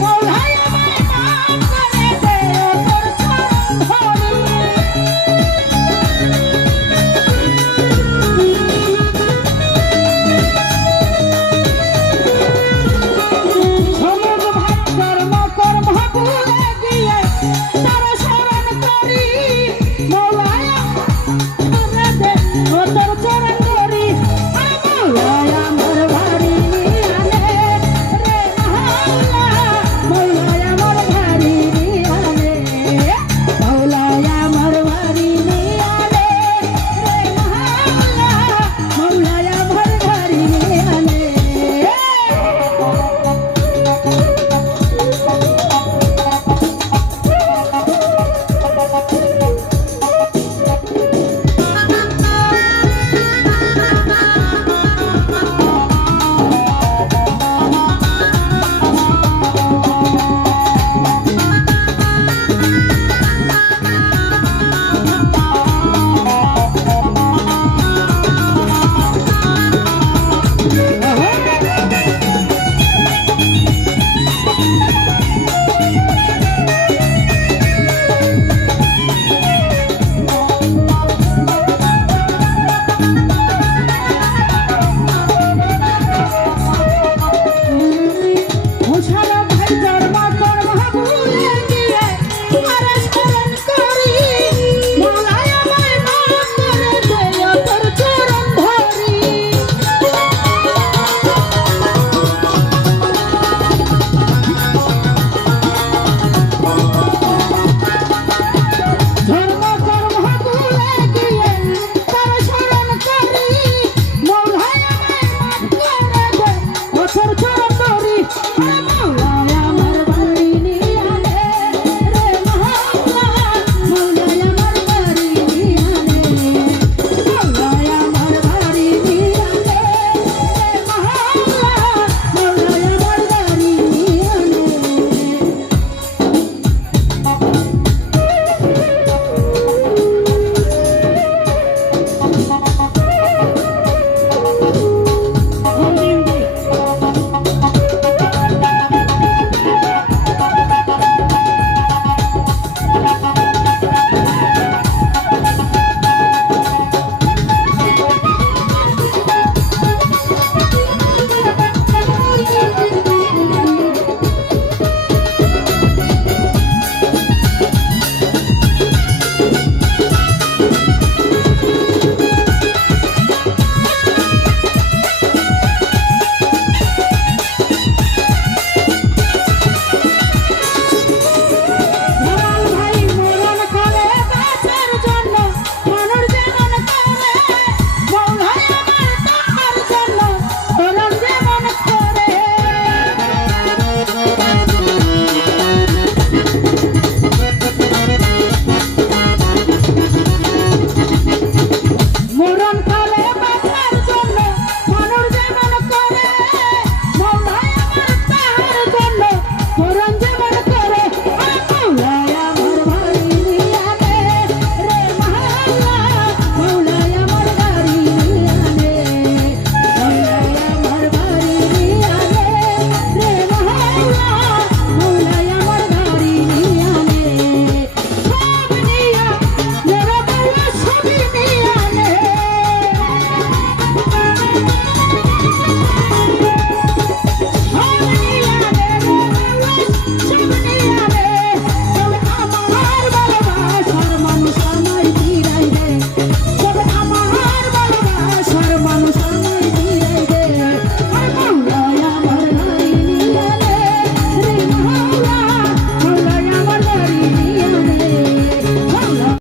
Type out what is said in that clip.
Whoa.